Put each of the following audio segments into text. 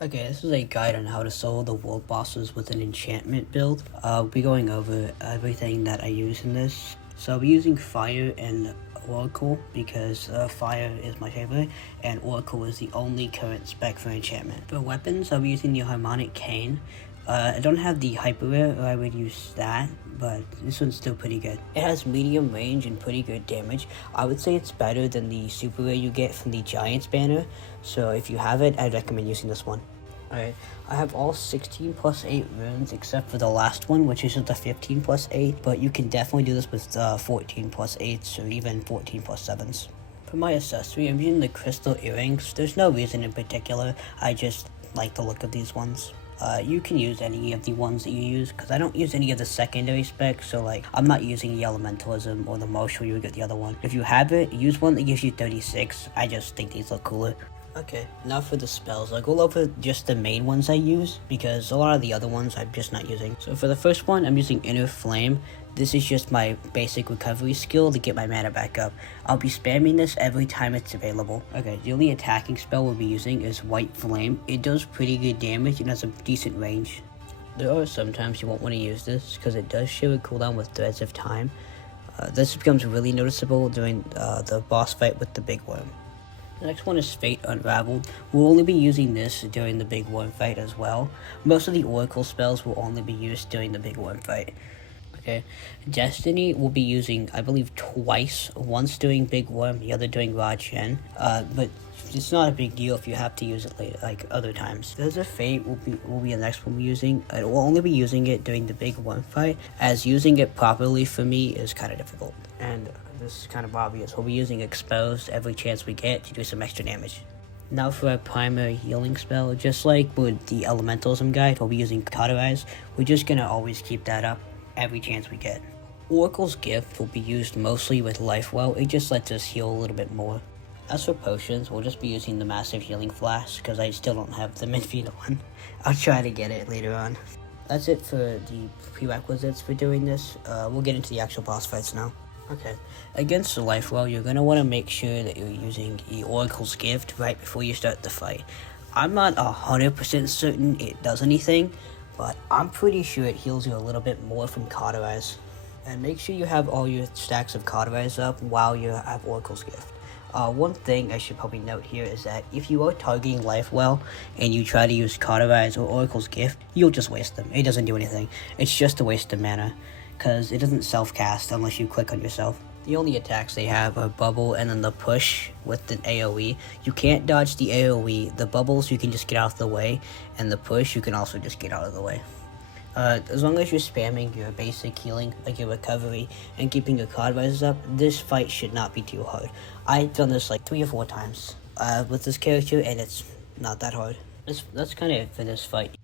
Okay, this is a guide on how to solo the world bosses with an enchantment build. I'll be going over everything that I use in this. So I'll be using Fire and Oracle because Fire is my favorite and Oracle is the only current spec for enchantment. For weapons, I'll be using the Harmonic Cane. I don't have the Hyper Rare, or I would use that, but this one's still pretty good. It has medium range and pretty good damage. I would say it's better than the Super Rare you get from the Giant's banner, so if you have it, I'd recommend using this one. Alright, I have all 16 plus 8 runes except for the last one, which is the 15 plus 8, but you can definitely do this with 14 plus 8s or even 14 plus 7s. For my accessory, I'm using the crystal earrings. There's no reason in particular, I just like the look of these ones. You can use any of the ones that you use, because I don't use any of the secondary specs, so like, I'm not using the elementalism or the martial, you would get the other one. If you have it, use one that gives you 36, I just think these look cooler. Okay, now for the spells. I'll go over just the main ones I use, because a lot of the other ones I'm just not using. So for the first one, I'm using Inner Flame. This is just my basic recovery skill to get my mana back up. I'll be spamming this every time it's available. Okay, the only attacking spell we'll be using is White Flame. It does pretty good damage and has a decent range. There are some times you won't want to use this, because it does share a cooldown with Threads of Time. This becomes really noticeable during the boss fight with the Big Worm. The next one is Fate Unraveled. We'll only be using this during the Big Worm fight as well. Most of the Oracle spells will only be used during the Big Worm fight. Okay, Destiny will be using, I believe, twice. Once during Big Worm, the other during Rajen. But it's not a big deal if you have to use it later, like other times. There's a Fate will be the next one we're using. We'll only be using it during the Big Worm fight, as using it properly for me is kind of difficult. And this is kind of obvious. We'll be using Exposed every chance we get to do some extra damage. Now for our primary healing spell, just like with the Elementalism guide, we'll be using Cauterize. We're just gonna always keep that up every chance we get. Oracle's Gift will be used mostly with Lifewell. It just lets us heal a little bit more. As for potions, we'll just be using the Massive Healing Flask, because I still don't have the Midfield one. I'll try to get it later on. That's it for the prerequisites for doing this. We'll get into the actual boss fights now. Okay, against the Lifewell, you're going to want to make sure that you're using the Oracle's Gift right before you start the fight. I'm not 100% certain it does anything, but I'm pretty sure it heals you a little bit more from Cauterize. And make sure you have all your stacks of Cauterize up while you have Oracle's Gift. One thing I should probably note here is that if you are targeting Lifewell and you try to use Cauterize or Oracle's Gift, you'll just waste them. It doesn't do anything. It's just a waste of mana, because it doesn't self-cast unless you click on yourself. The only attacks they have are Bubble and then the Push with an AoE. You can't dodge the AoE. The Bubbles you can just get out of the way, and the Push you can also just get out of the way. As long as you're spamming your basic healing, like your recovery, and keeping your Cauterizes up, this fight should not be too hard. I've done this like 3 or 4 times with this character, and it's not that hard. That's kind of it for this fight.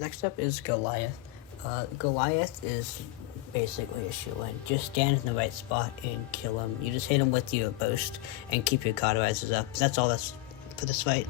Next up is Goliath. Goliath is basically a shoo-in. Just stand in the right spot and kill him. You just hit him with your burst and keep your cauterizers up. That's all that's for this fight.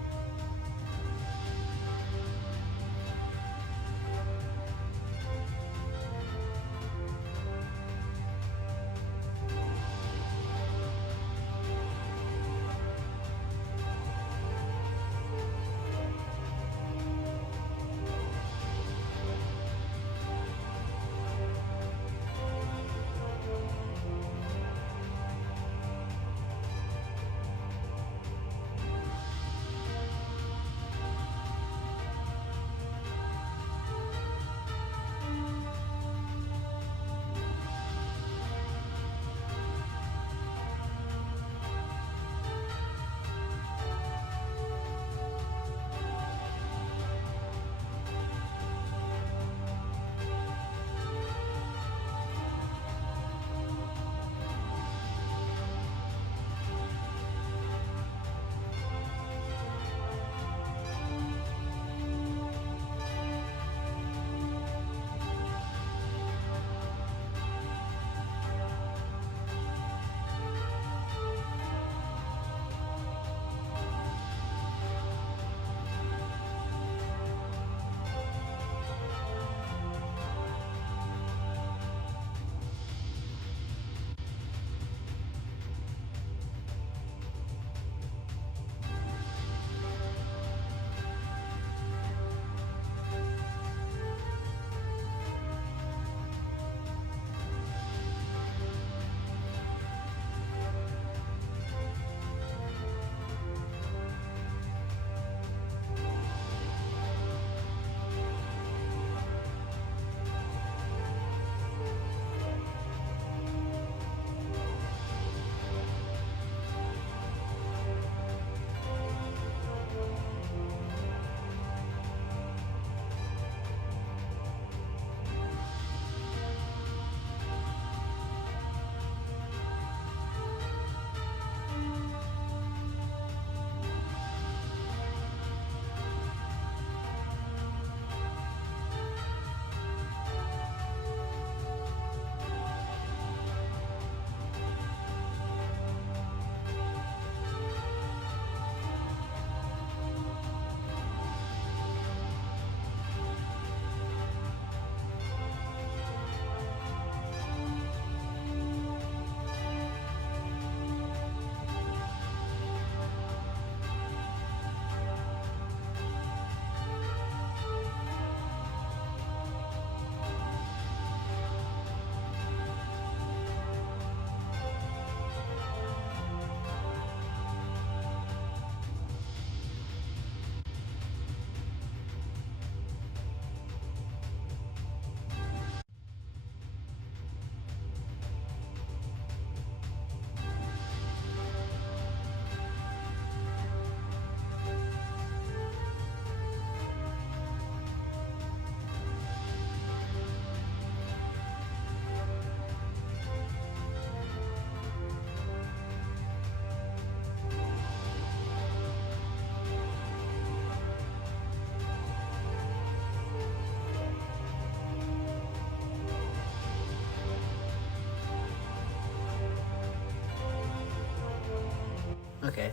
Okay,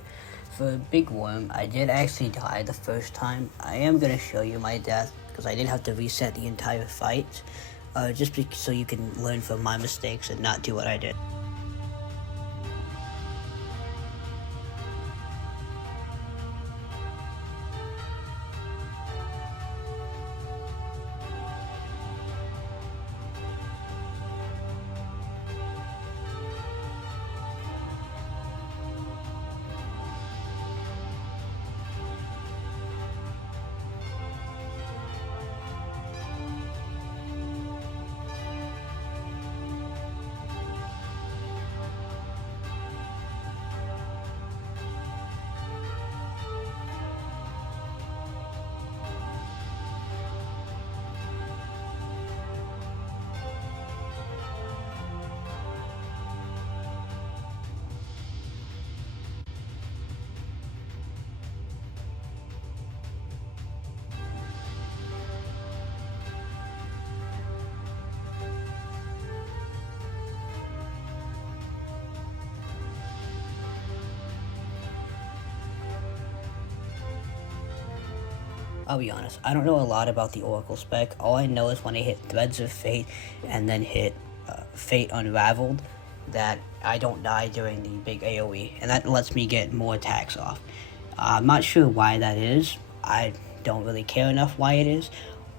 for Big Worm, I did actually die the first time. I am going to show you my death, because I did have to reset the entire fight, so you can learn from my mistakes and not do what I did. I'll be honest, I don't know a lot about the Oracle spec. All I know is when I hit Threads of Fate and then hit Fate Unraveled, that I don't die during the big AoE, and that lets me get more attacks off. I'm not sure why that is. I don't really care enough why it is,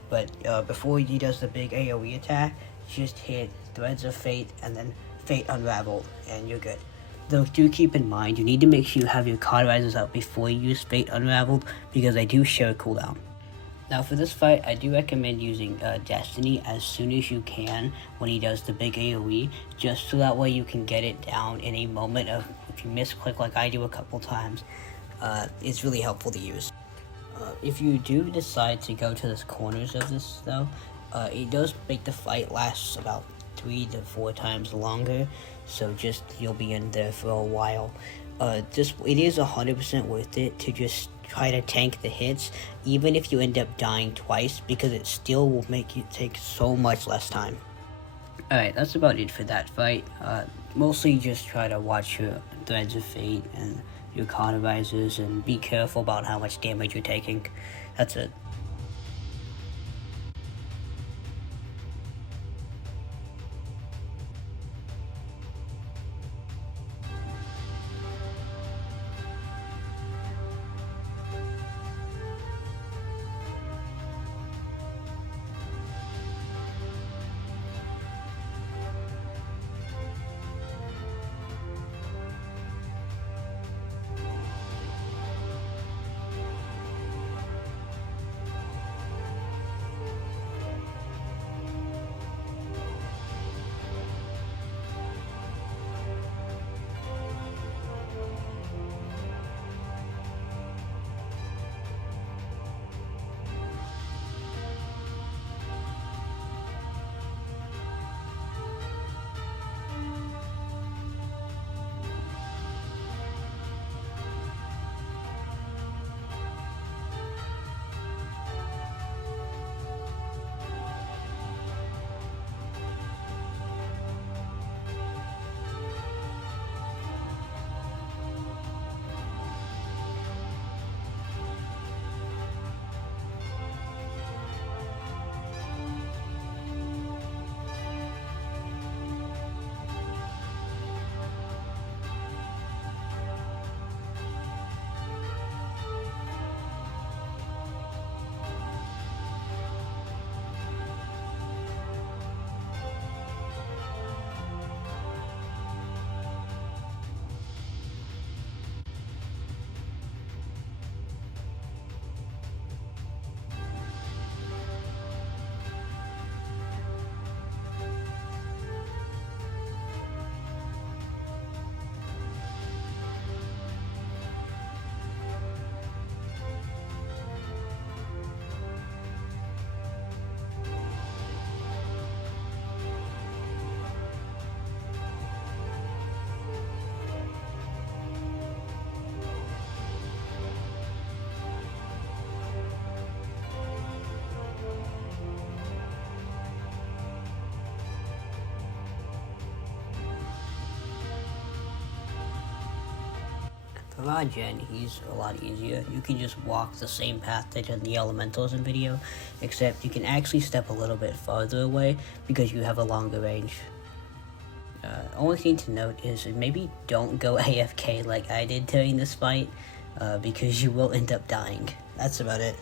but before he does the big AoE attack, just hit Threads of Fate and then Fate Unraveled, and you're good. Though do keep in mind, you need to make sure you have your cauterizers out before you use Fate Unraveled, because they do share a cooldown. Now for this fight, I do recommend using Destiny as soon as you can when he does the big AoE, just so that way you can get it down in a moment of, if you misclick like I do a couple times, it's really helpful to use. If you do decide to go to the corners of this though, it does make the fight last about 3 to 4 times longer, so just you'll be in there for a while. It is 100% worth it to just try to tank the hits, even if you end up dying twice, because it still will make you take so much less time. Alright, that's about it for that fight. Mostly just try to watch your Threads of Fate and your cauterizers, and be careful about how much damage you're taking. That's it. For Rajen, he's a lot easier. You can just walk the same path that did the elementals in video, except you can actually step a little bit farther away because you have a longer range. Only thing to note is maybe don't go AFK like I did during this fight, because you will end up dying. That's about it.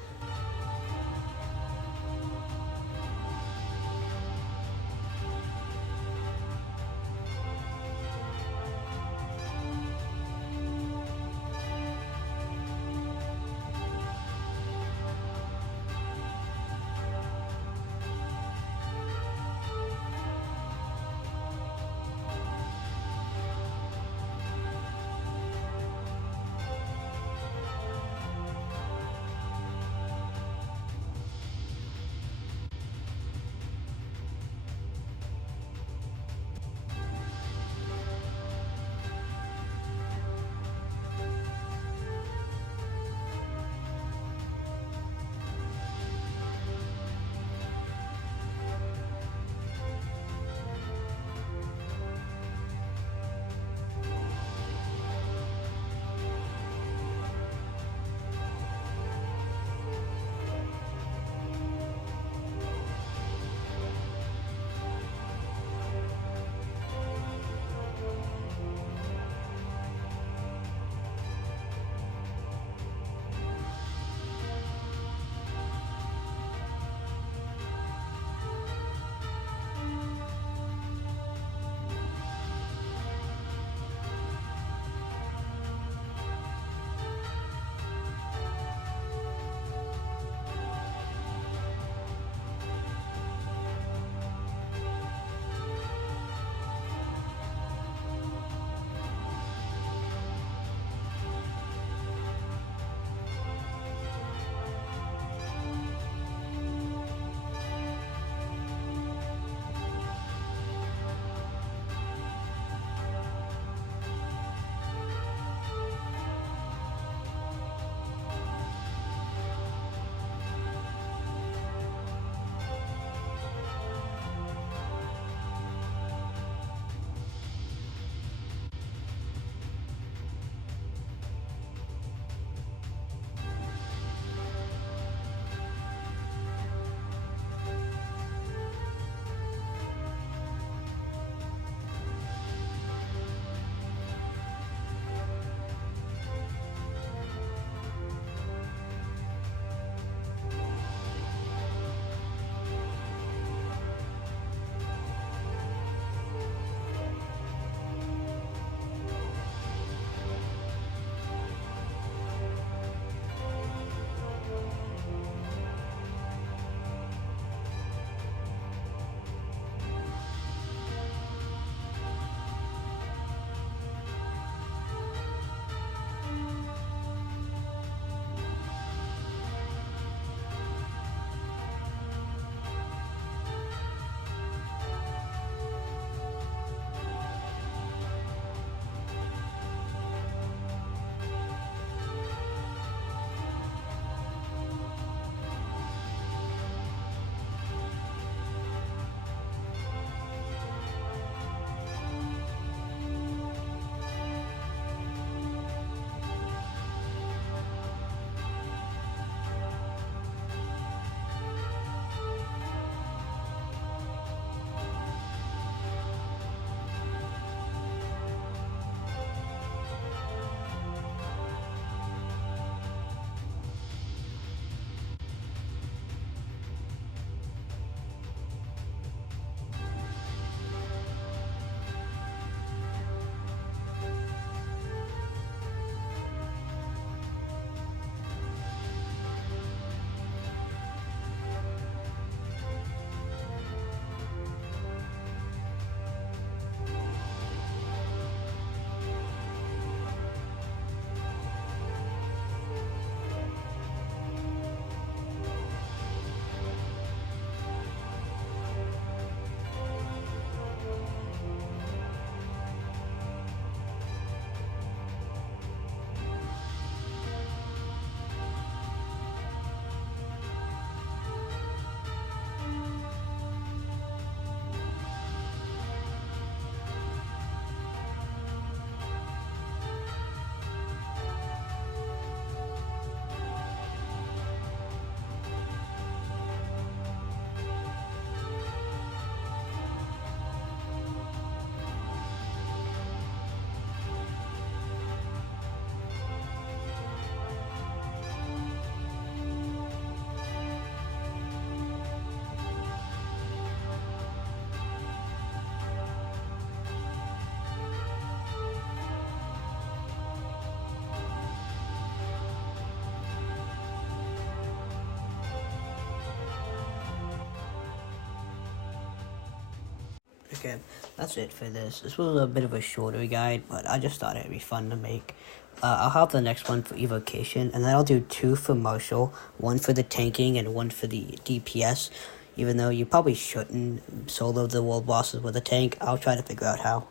Okay, that's it for this. This was a bit of a shorter guide, but I just thought it'd be fun to make. I'll have the next one for evocation, and then I'll do 2 for martial, 1 for the tanking and 1 for the DPS. Even though you probably shouldn't solo the world bosses with a tank, I'll try to figure out how.